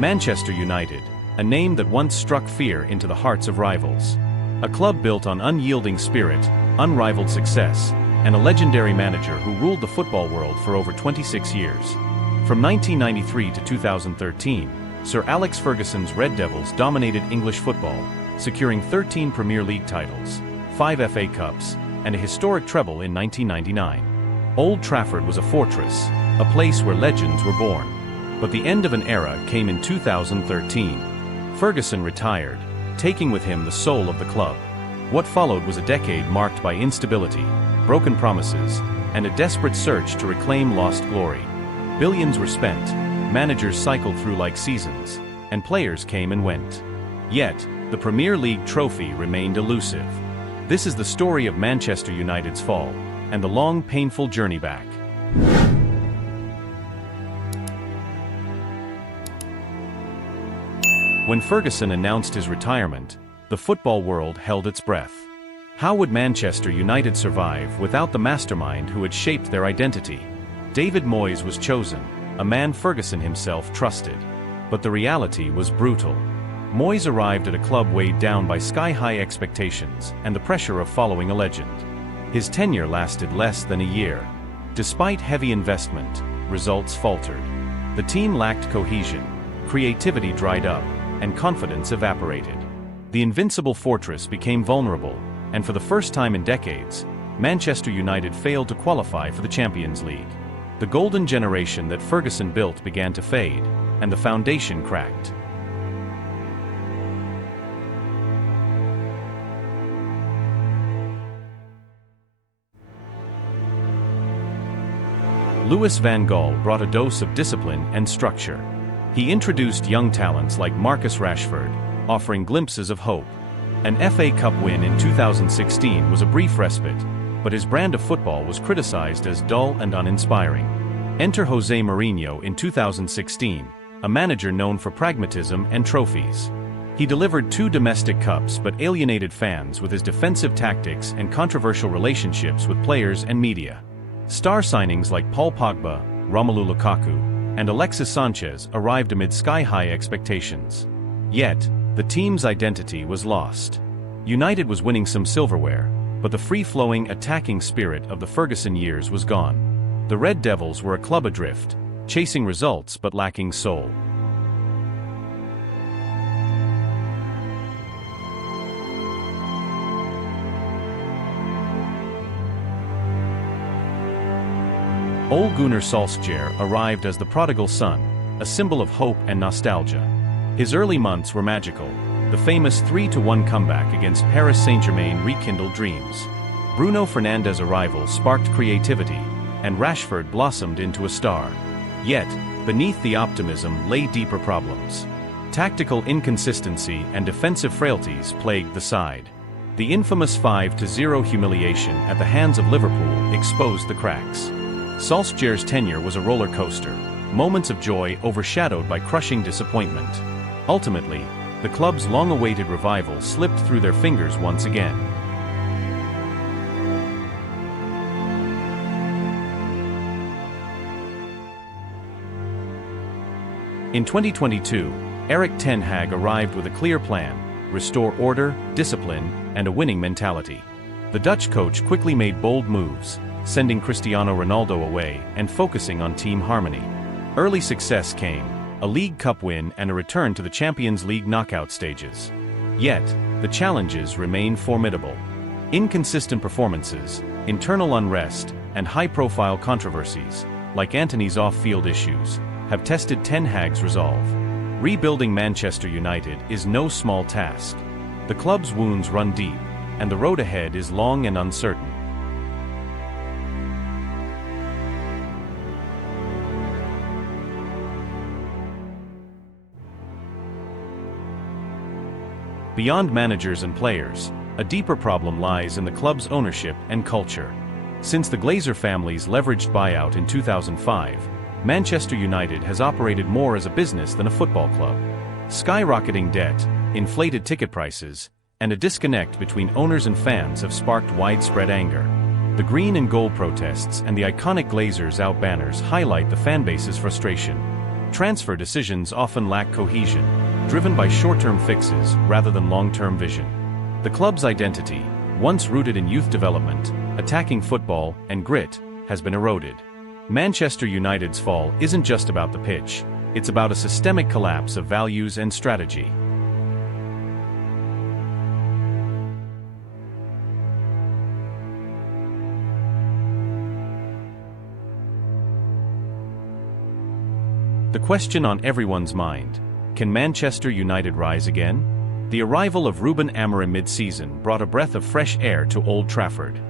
Manchester United, a name that once struck fear into the hearts of rivals. A club built on unyielding spirit, unrivaled success, and a legendary manager who ruled the football world for over 26 years. From 1993 to 2013, Sir Alex Ferguson's Red Devils dominated English football, securing 13 Premier League titles, 5 FA Cups, and a historic treble in 1999. Old Trafford was a fortress, a place where legends were born. But the end of an era came in 2013. Ferguson retired, taking with him the soul of the club. What followed was a decade marked by instability, broken promises, and a desperate search to reclaim lost glory. Billions were spent, managers cycled through like seasons, and players came and went. Yet, the Premier League trophy remained elusive. This is the story of Manchester United's fall, and the long, painful journey back. When Ferguson announced his retirement, the football world held its breath. How would Manchester United survive without the mastermind who had shaped their identity? David Moyes was chosen, a man Ferguson himself trusted. But the reality was brutal. Moyes arrived at a club weighed down by sky-high expectations and the pressure of following a legend. His tenure lasted less than a year. Despite heavy investment, results faltered. The team lacked cohesion, creativity dried up, and confidence evaporated. The invincible fortress became vulnerable, and for the first time in decades, Manchester United failed to qualify for the Champions League. The golden generation that Ferguson built began to fade, and the foundation cracked. Louis van Gaal brought a dose of discipline and structure. He introduced young talents like Marcus Rashford, offering glimpses of hope. An FA Cup win in 2016 was a brief respite, but his brand of football was criticized as dull and uninspiring. Enter Jose Mourinho in 2016, a manager known for pragmatism and trophies. He delivered 2 domestic cups but alienated fans with his defensive tactics and controversial relationships with players and media. Star signings like Paul Pogba, Romelu Lukaku, and Alexis Sanchez arrived amid sky-high expectations. Yet, the team's identity was lost. United was winning some silverware, but the free-flowing, attacking spirit of the Ferguson years was gone. The Red Devils were a club adrift, chasing results but lacking soul. Ole Gunnar Solskjaer arrived as the prodigal son, a symbol of hope and nostalgia. His early months were magical. The famous 3-1 comeback against Paris Saint-Germain rekindled dreams. Bruno Fernandes' arrival sparked creativity, and Rashford blossomed into a star. Yet, beneath the optimism lay deeper problems. Tactical inconsistency and defensive frailties plagued the side. The infamous 5-0 humiliation at the hands of Liverpool exposed the cracks. Solskjaer's tenure was a roller coaster, moments of joy overshadowed by crushing disappointment. Ultimately, the club's long-awaited revival slipped through their fingers once again. In 2022, Erik ten Hag arrived with a clear plan: restore order, discipline, and a winning mentality. The Dutch coach quickly made bold moves, sending Cristiano Ronaldo away and focusing on team harmony. Early success came, a League Cup win and a return to the Champions League knockout stages. Yet, the challenges remain formidable. Inconsistent performances, internal unrest, and high-profile controversies, like Antony's off-field issues, have tested ten Hag's resolve. Rebuilding Manchester United is no small task. The club's wounds run deep, and the road ahead is long and uncertain. Beyond managers and players, a deeper problem lies in the club's ownership and culture. Since the Glazer family's leveraged buyout in 2005, Manchester United has operated more as a business than a football club. Skyrocketing debt, inflated ticket prices, and a disconnect between owners and fans have sparked widespread anger. The green and gold protests and the iconic Glazers out banners highlight the fanbase's frustration. Transfer decisions often lack cohesion, driven by short-term fixes rather than long-term vision. The club's identity, once rooted in youth development, attacking football, and grit, has been eroded. Manchester United's fall isn't just about the pitch, it's about a systemic collapse of values and strategy. The question on everyone's mind: can Manchester United rise again? The arrival of Ruben Amorim mid-season brought a breath of fresh air to Old Trafford.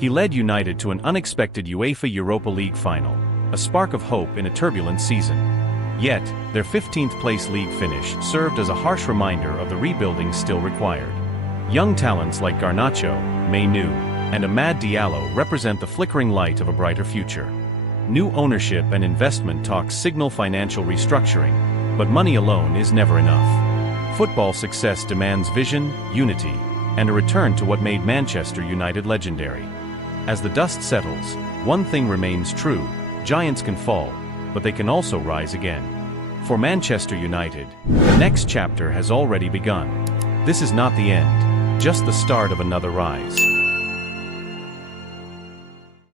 He led United to an unexpected UEFA Europa League final, a spark of hope in a turbulent season. Yet, their 15th-place league finish served as a harsh reminder of the rebuilding still required. Young talents like Garnacho, Mainu, and Amad Diallo represent the flickering light of a brighter future. New ownership and investment talks signal financial restructuring, but money alone is never enough. Football success demands vision, unity, and a return to what made Manchester United legendary. As the dust settles, one thing remains true: giants can fall, but they can also rise again. For Manchester United, the next chapter has already begun. This is not the end, just the start of another rise.